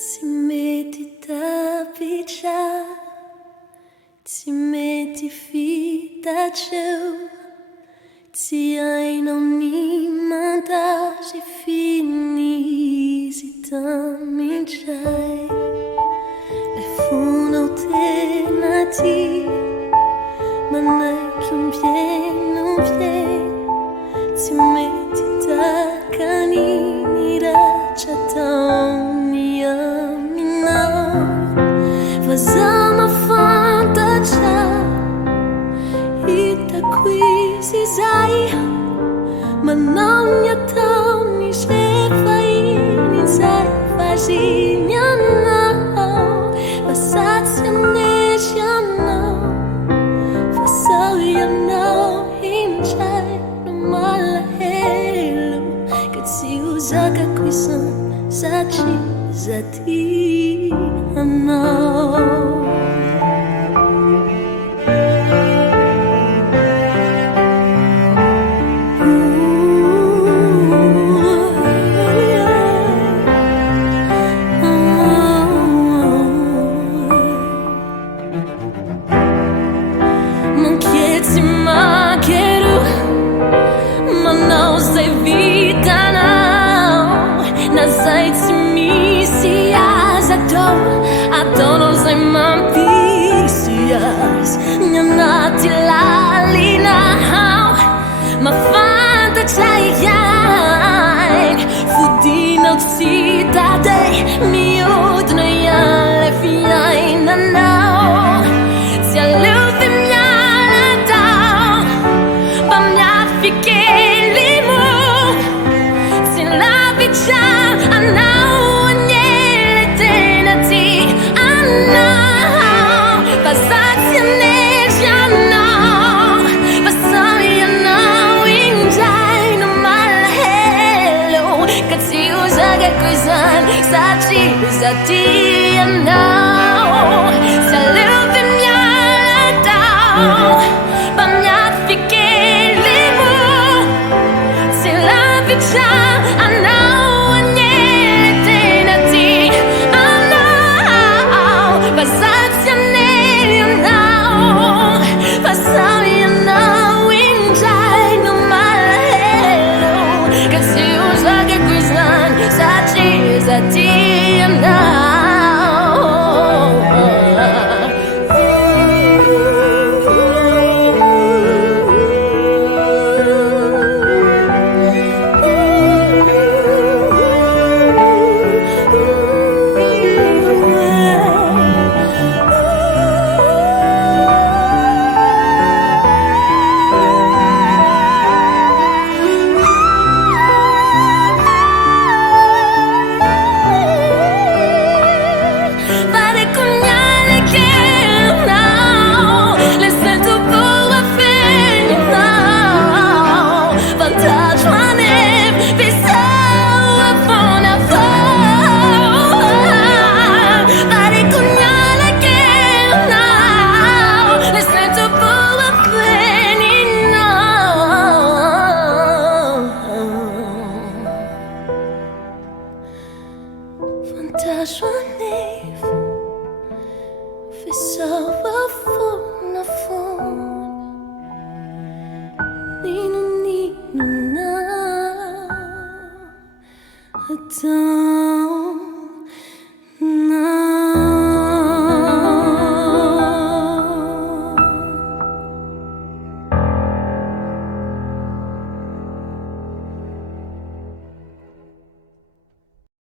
Tsy mety tapitra, tsy mety fitatreo, tsy hainao ny mantazy finizy tamindray. Le fonao tena tia manaiky mpieno tsy mety takaniny raha taony aminao. Fa zaho mahafantatra hitako izy zay manao ny ataony rehefa iny zay faziny anao. Fa satsy anery anao, fa sao ianao indray no malahelo. Ka tsy ho zakako izany satria zaho tia anao. Tia anao, se alluvy mialatao, mba miafikely mo, tsy lavitra anao agnely tena tia anao. Fa satsy anery anao, fa sao ianao indray no malahelo. Ka tsy ho zakako izany satria zaho tia anao. Don't